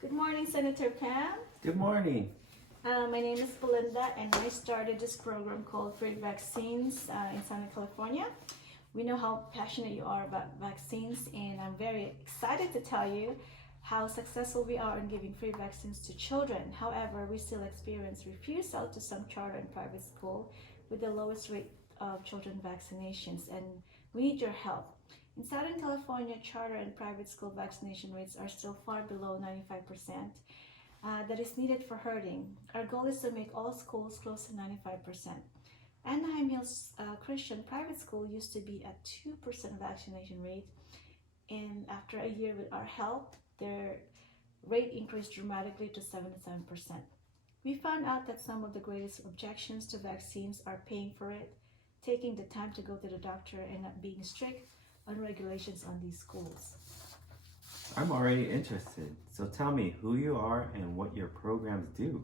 Good morning, Senator Pam. Good morning. My name is Belinda, and I started this program called Free Vaccines in Southern California. We know how passionate you are about vaccines, and I'm very excited to tell you how successful we are in giving free vaccines to children. However, we still experience refusal to some charter and private school with the lowest rate of children vaccinations, and we need your help. In Southern California, charter and private school vaccination rates are still far below 95%. That is needed for herding. Our goal is to make all schools close to 95%. Anaheim Hills Christian Private School used to be at 2% vaccination rate, and after a year with our help, their rate increased dramatically to 77%. We found out that some of the greatest objections to vaccines are paying for it, taking the time to go to the doctor, and not being strict on regulations on these schools. I'm already interested, so tell me who you are and what your programs do.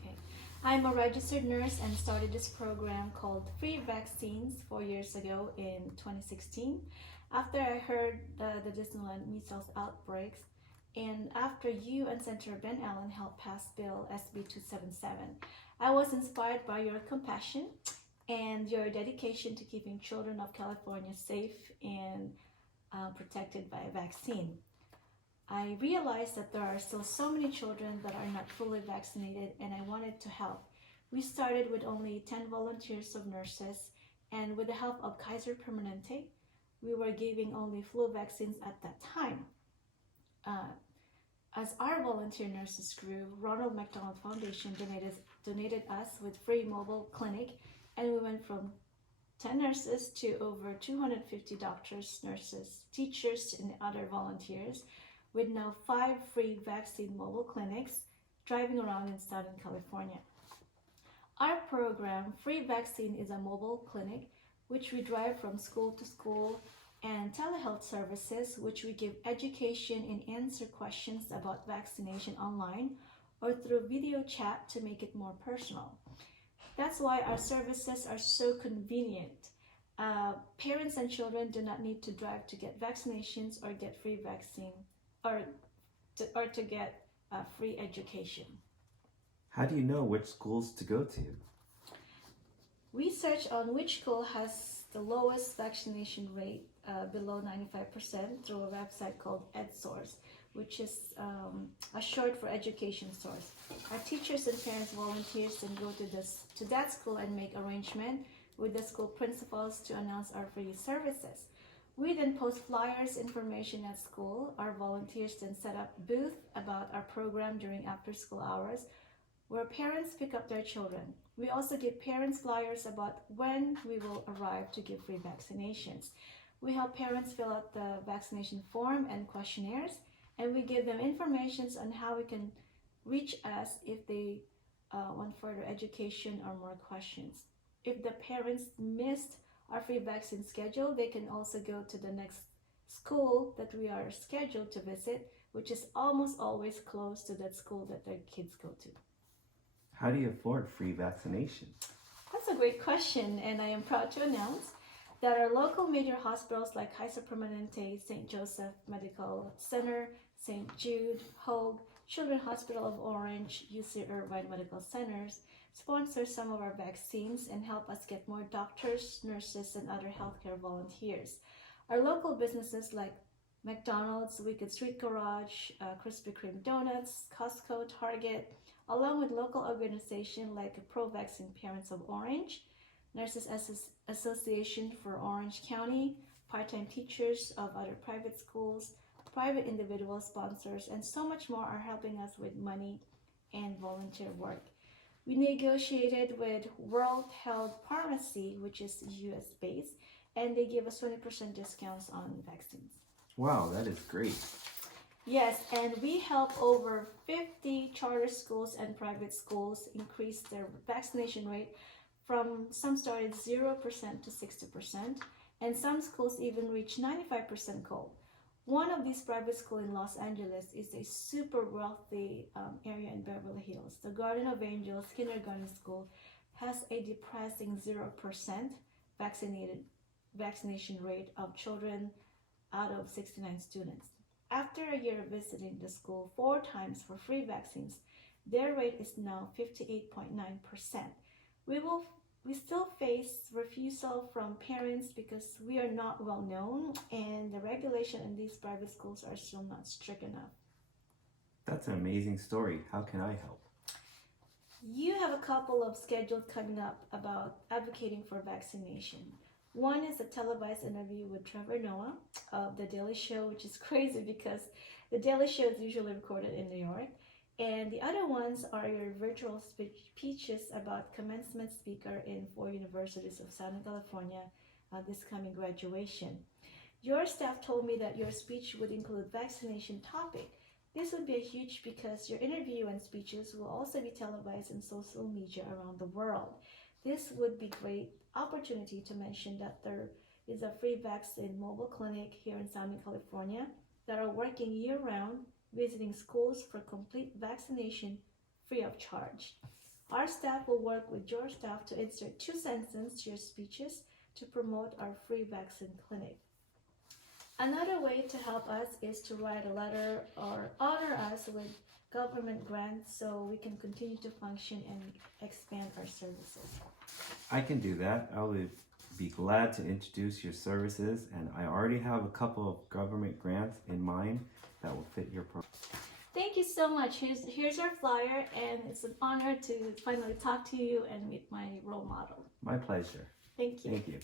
Okay, I'm a registered nurse and started this program called Free Vaccines 4 years ago in 2016 after I heard the Disneyland measles outbreaks, and after you and Senator Ben Allen helped pass Bill SB 277. I was inspired by your compassion and your dedication to keeping children of California safe and protected by a vaccine. I realized that there are still so many children that are not fully vaccinated, and I wanted to help. We started with only 10 volunteers of nurses, and with the help of Kaiser Permanente, we were giving only flu vaccines at that time. As our volunteer nurses grew, Ronald McDonald Foundation donated us with free mobile clinic, and we went from 10 nurses to over 250 doctors, nurses, teachers, and other volunteers, with now 5 free vaccine mobile clinics driving around in Southern California. Our program, Free Vaccine, is a mobile clinic which we drive from school to school, and telehealth services, which we give education and answer questions about vaccination online or through video chat to make it more personal. That's why our services are so convenient. Parents and children do not need to drive to get vaccinations or get free vaccine or to get free education. How do you know which schools to go to? We search on which school has the lowest vaccination rate below 95% through a website called EdSource, which is a short for education source. Our teachers and parents volunteers and go to that school and make arrangement with the school principals to announce our free services. We then post flyers, information at school. Our volunteers then set up booth about our program during after school hours where parents pick up their children. We also give parents flyers about when we will arrive to give free vaccinations. We help parents fill out the vaccination form and questionnaires, and we give them information on how we can reach us if they want further education or more questions. If the parents missed our free vaccine schedule, they can also go to the next school that we are scheduled to visit, which is almost always close to that school that their kids go to. How do you afford free vaccination? That's a great question, and I am proud to announce that our local major hospitals like Kaiser Permanente, St. Joseph Medical Center, St. Jude, Hoag, Children's Hospital of Orange, UC Irvine Medical Centers sponsor some of our vaccines and help us get more doctors, nurses, and other healthcare volunteers. Our local businesses like McDonald's, Wicked Street Garage, Krispy Kreme Donuts, Costco, Target, along with local organizations like Pro-Vaccine Parents of Orange, Nurses Association for Orange County, part-time teachers of other private schools, private individual sponsors, and so much more are helping us with money and volunteer work. We negotiated with World Health Pharmacy, which is US based, and they give us 20% discounts on vaccines. Wow, that is great. Yes, and we help over 50 charter schools and private schools increase their vaccination rate from some started 0% to 60%, and some schools even reach 95% goal. One of these private schools in Los Angeles is a super wealthy area in Beverly Hills. The Garden of Angels Kindergarten School has a depressing 0% vaccination rate of children out of 69 students. after a year of visiting the school 4 times for free vaccines, their rate is now 58.9%. We still face refusal from parents because we are not well known and the regulation in these private schools are still not strict enough. That's an amazing story. How can I help? You have a couple of schedules coming up about advocating for vaccination. One is a televised interview with Trevor Noah of The Daily Show, which is crazy because The Daily Show is usually recorded in New York. And the other ones are your virtual speeches about commencement speaker in 4 universities of Southern California this coming graduation. Your staff told me that your speech would include vaccination topic. This would be huge because your interview and speeches will also be televised in social media around the world. This would be great opportunity to mention that there is a free vaccine mobile clinic here in Southern California that are working year-round, visiting schools for complete vaccination free of charge. Our staff will work with your staff to insert 2 sentences to your speeches to promote our free vaccine clinic. Another way to help us is to write a letter or honor us with government grants so we can continue to function and expand our services. I can do that. I would be glad to introduce your services, and I already have a couple of government grants in mind that will fit your program. Thank you so much. Here's our flyer, and it's an honor to finally talk to you and meet my role model. My pleasure. Thank you. Thank you.